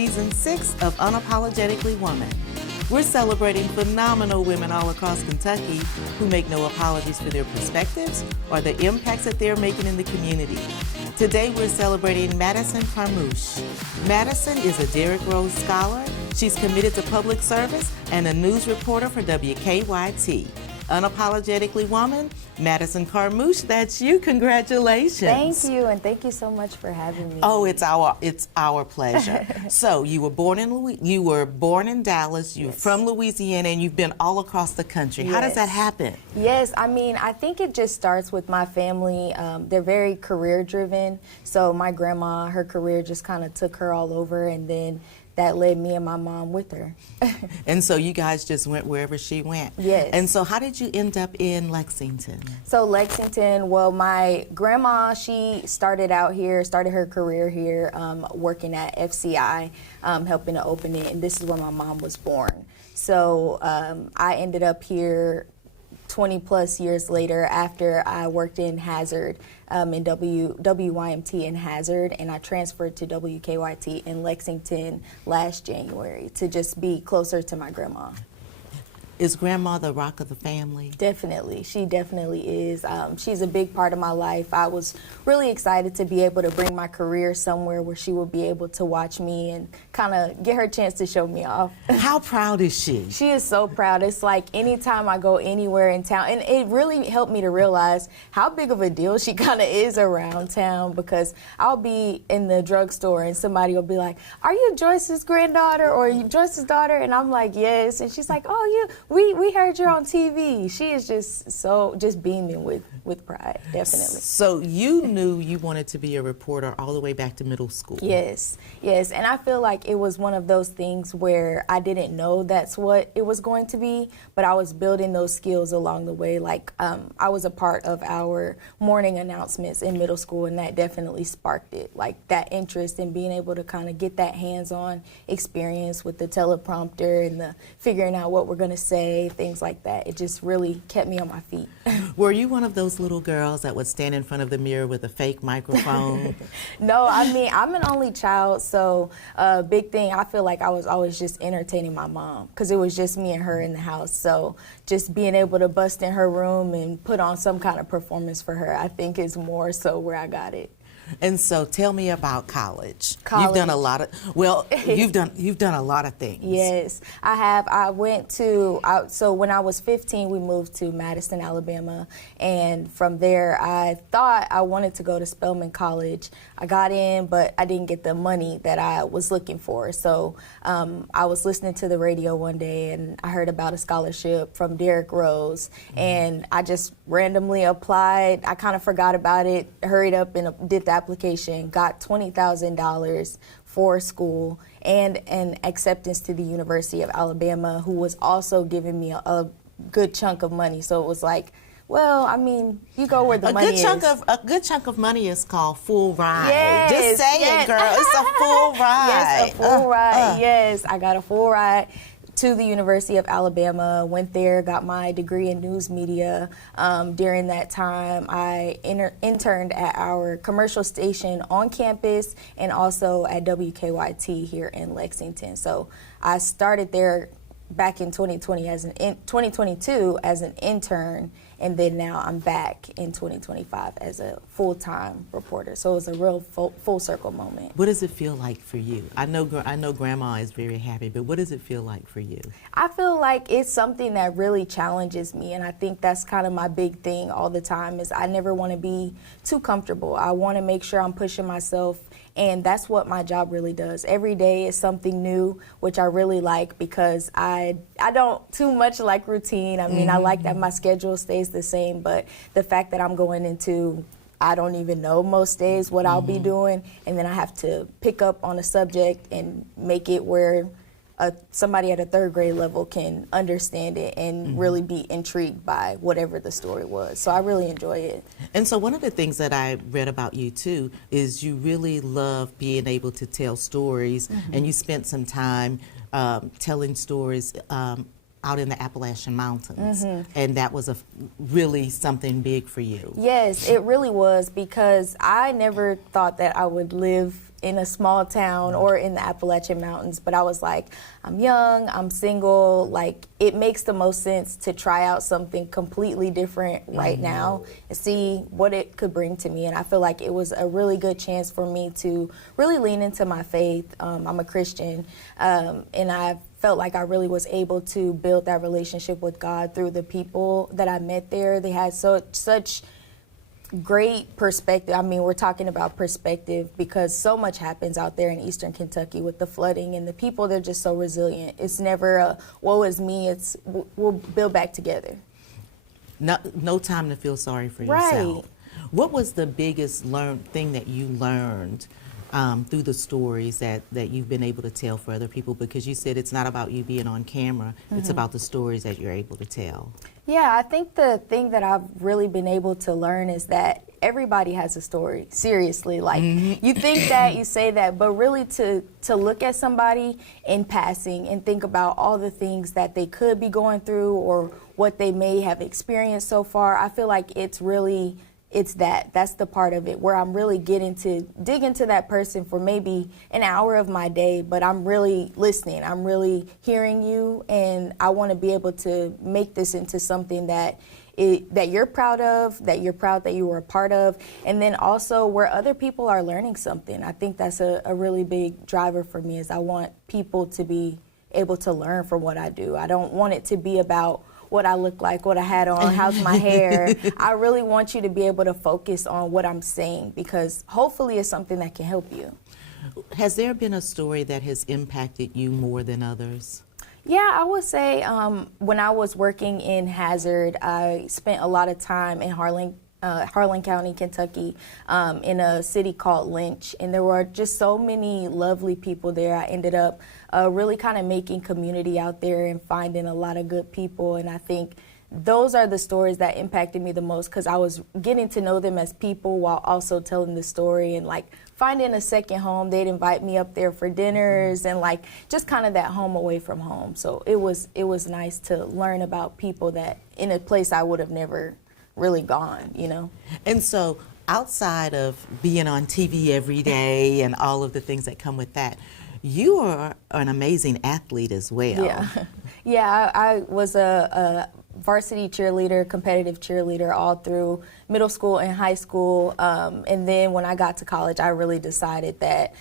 Season 6 of Unapologetically Woman. We're celebrating phenomenal women all across Kentucky who make no apologies for their perspectives or the impacts that they're making in the community. Today we're celebrating Madison Carmouche. Madison is a Derrick Rose Scholar. She's committed to public service and a news reporter for WKYT. Unapologetically Woman, Madison Carmouche, that's you. Congratulations. Thank you, and thank you so much for having me. Oh, it's our pleasure. So you were born in Dallas. You're from Louisiana, and you've been all across the country. How does that happen? Yes, I mean, I think it just starts with my family. They're very career driven. So my grandma, her career just kind of took her all over, and then that led me and my mom with her. And so you guys just went wherever she went. Yes. And so how did you end up in Lexington? So Lexington, well, my grandma, she started out here, started her career here, working at FCI, helping to open it, and this is where my mom was born. So I ended up here 20 plus years later after I worked in Hazard, in WYMT in Hazard, and I transferred to WKYT in Lexington last January to just be closer to my grandma. Is Grandma the rock of the family? Definitely. She definitely is. She's a big part of my life. I was really excited to be able to bring my career somewhere where she would be able to watch me and kind of get her chance to show me off. How proud is she? She is so proud. It's like anytime I go anywhere in town, and it really helped me to realize how big of a deal she kind of is around town, because I'll be in the drugstore and somebody will be like, "Are you Joyce's granddaughter or are you Joyce's daughter?" And I'm like, "Yes." And she's like, "Oh, we heard you on TV." She is just beaming with pride, definitely. So you knew you wanted to be a reporter all the way back to middle school. Yes, yes, and I feel like it was one of those things where I didn't know that's what it was going to be, but I was building those skills along the way. Like I was a part of our morning announcements in middle school, and that definitely sparked it, like that interest in being able to kind of get that hands-on experience with the teleprompter and the figuring out what we're going to say, things like that. It just really kept me on my feet. Were you one of those little girls that would stand in front of the mirror with a fake microphone? No, I mean, I'm an only child, so big thing, I feel like I was always just entertaining my mom, because it was just me and her in the house. So just being able to bust in her room and put on some kind of performance for her, I think is more so where I got it. And so tell me about college. You've done a lot of, you've done a lot of things. Yes, I have. I went to, so when I was 15, we moved to Madison, Alabama, and from there I thought I wanted to go to Spelman College. I got in, but I didn't get the money that I was looking for. So I was listening to the radio one day and I heard about a scholarship from Derrick Rose, and I just randomly applied. I kind of forgot about it, hurried up and did the application, got $20,000 for school and an acceptance to the University of Alabama, who was also giving me a good chunk of money. So it was like, well, I mean, you go where the money is. A good chunk of money is called full ride. Yes, Just say it, girl. It's a full ride. Yes, a full ride. Yes, I got a full ride to the University of Alabama, went there, got my degree in news media. During that time, I interned at our commercial station on campus and also at WKYT here in Lexington. So I started there back in 2022 as an intern, and then now I'm back in 2025 as a full-time reporter. So it was a real full circle moment. What does it feel like for you? I know Grandma is very happy, but what does it feel like for you? I feel like it's something that really challenges me, and I think that's kind of my big thing all the time is I never want to be too comfortable. I want to make sure I'm pushing myself, and that's what my job really does. Every day is something new, which I really like, because I don't too much like routine. I mean, I like that my schedule stays the same, but the fact that I'm going into, I don't even know most days what I'll be doing, and then I have to pick up on a subject and make it where somebody at a third grade level can understand it and really be intrigued by whatever the story was. So I really enjoy it. And so one of the things that I read about you too is you really love being able to tell stories, and you spent some time telling stories out in the Appalachian Mountains, and that was really something big for you. Yes, it really was, because I never thought that I would live in a small town or in the Appalachian Mountains, but I was like, I'm young, I'm single, like it makes the most sense to try out something completely different right now and see what it could bring to me. And I feel like it was a really good chance for me to really lean into my faith. I'm a Christian, and I felt like I really was able to build that relationship with God through the people that I met there. They had such great perspective. I mean, we're talking about perspective because so much happens out there in eastern Kentucky with the flooding, and the people, they're just so resilient. It's never a woe is me, it's we'll build back together. No time to feel sorry for yourself. What was the biggest thing that you learned through the stories that you've been able to tell for other people? Because you said it's not about you being on camera, it's about the stories that you're able to tell. Yeah, I think the thing that I've really been able to learn is that everybody has a story. Seriously, like you think that, you say that, but really to look at somebody in passing and think about all the things that they could be going through or what they may have experienced so far, I feel like that's the part of it where I'm really getting to dig into that person for maybe an hour of my day, but I'm really listening. I'm really hearing you, and I want to be able to make this into something that you're proud of, that you're proud that you were a part of, and then also where other people are learning something. I think that's a really big driver for me, is I want people to be able to learn from what I do. I don't want it to be about what I look like, what I had on, how's my hair. I really want you to be able to focus on what I'm saying, because hopefully it's something that can help you. Has there been a story that has impacted you more than others? Yeah, I would say when I was working in Hazard, I spent a lot of time in Harlan County, Kentucky, in a city called Lynch, and there were just so many lovely people there. I ended up really kind of making community out there and finding a lot of good people, and I think those are the stories that impacted me the most, because I was getting to know them as people while also telling the story, and like finding a second home. They'd invite me up there for dinners and like just kind of that home away from home. So it was nice to learn about people that in a place I would have never really gone, you know. And so outside of being on TV every day and all of the things that come with that, you are an amazing athlete as well. Yeah, I was a varsity cheerleader, competitive cheerleader all through middle school and high school. And then when I got to college, I really decided that,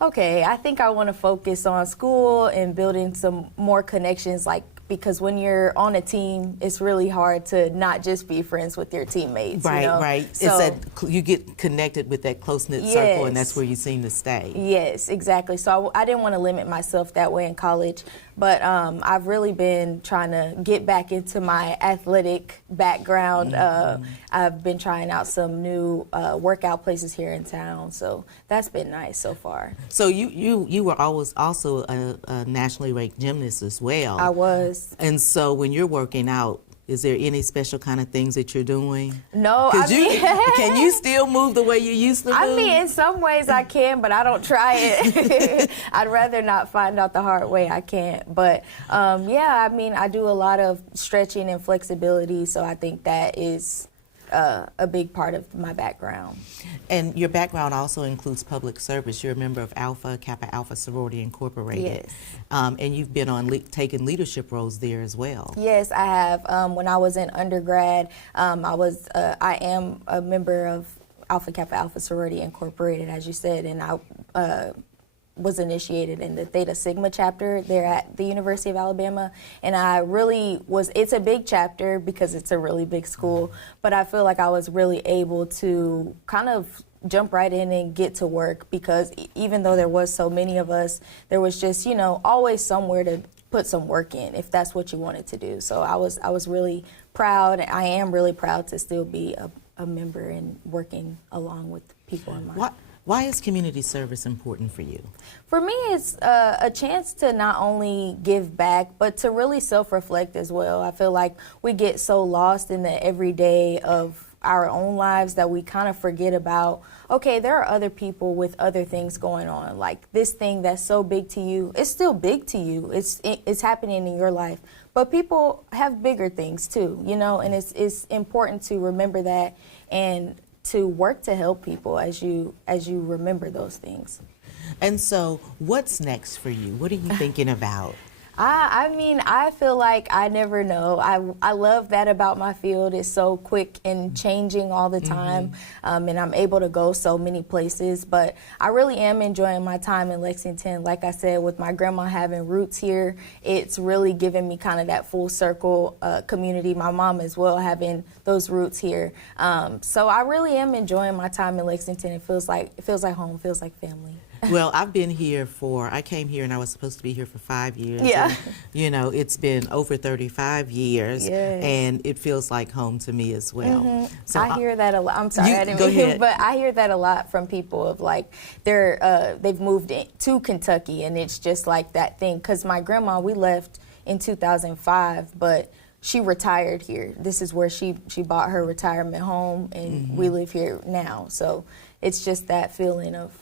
okay, I think I want to focus on school and building some more connections, because when you're on a team, it's really hard to not just be friends with your teammates. Right, you know? right. So, it's that you get connected with that close-knit circle, and that's where you seem to stay. Yes, exactly. So I didn't want to limit myself that way in college, but I've really been trying to get back into my athletic background. I've been trying out some new workout places here in town, so that's been nice so far. So you were always also a nationally ranked gymnast as well. I was. And so when you're working out, is there any special kind of things that you're doing? No, can you still move the way you used to move? I mean, in some ways I can, but I don't try it. I'd rather not find out the hard way. I can't. But yeah, I mean, I do a lot of stretching and flexibility, so I think that is a big part of my background. And your background also includes public service. You're a member of Kappa Alpha Sorority Incorporated. Yes. And you've been on taking leadership roles there as well. Yes, I have. When I was in undergrad, I am a member of Alpha Kappa Alpha Sorority Incorporated, as you said, and I was initiated in the Theta Sigma chapter there at the University of Alabama, and I really was, it's a big chapter because it's a really big school, but I feel like I was really able to kind of jump right in and get to work, because even though there was so many of us, there was just, you know, always somewhere to put some work in if that's what you wanted to do. So I was really proud, I am really proud to still be a member and working along with people in my Why is community service important for you? For me, it's a chance to not only give back, but to really self-reflect as well. I feel like we get so lost in the everyday of our own lives that we kind of forget about, okay, there are other people with other things going on. Like this thing that's so big to you, it's still big to you. It's happening in your life. But people have bigger things too, you know, and it's important to remember that and to work to help people as you remember those things. And so what's next for you? What are you thinking about? I mean, I feel like I never know. I love that about my field. It's so quick and changing all the time, and I'm able to go so many places. But I really am enjoying my time in Lexington. Like I said, with my grandma having roots here, it's really given me kind of that full circle community. My mom as well having those roots here. So I really am enjoying my time in Lexington. It feels like home, feels like family. Well, I've been here I came here and I was supposed to be here for 5 years. Yeah. And, you know, it's been over 35 years, yes. and it feels like home to me as well. So I hear that a lot. I'm sorry, I didn't go mean ahead. but I hear that a lot from people of like they've moved to Kentucky, and it's just like that thing. Because my grandma, we left in 2005, but she retired here. This is where she bought her retirement home, and we live here now. So it's just that feeling of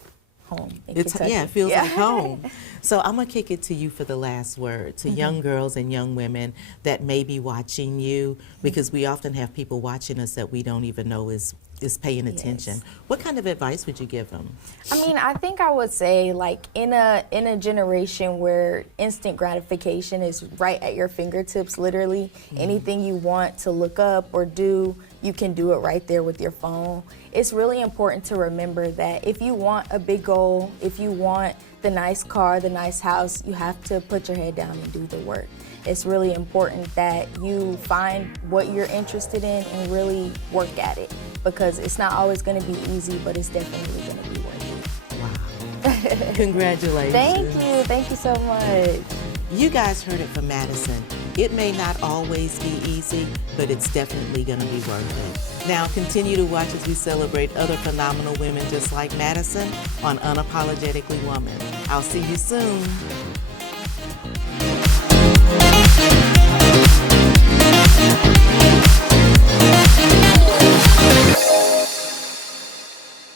home in Kentucky. Yeah, it feels like home. So I'm going to kick it to you for the last word, to young girls and young women that may be watching you, because we often have people watching us that we don't even know is paying attention. Yes. What kind of advice would you give them? I mean, I think I would say, like, in a generation where instant gratification is right at your fingertips, literally, anything you want to look up or do, you can do it right there with your phone. It's really important to remember that if you want a big goal, if you want the nice car, the nice house, you have to put your head down and do the work. It's really important that you find what you're interested in and really work at it, because it's not always going to be easy, but it's definitely going to be worth it. Wow. Congratulations. Thank you so much. You guys heard it from Madison. It may not always be easy, but it's definitely going to be worth it. Now continue to watch as we celebrate other phenomenal women just like Madison on Unapologetically Woman. I'll see you soon.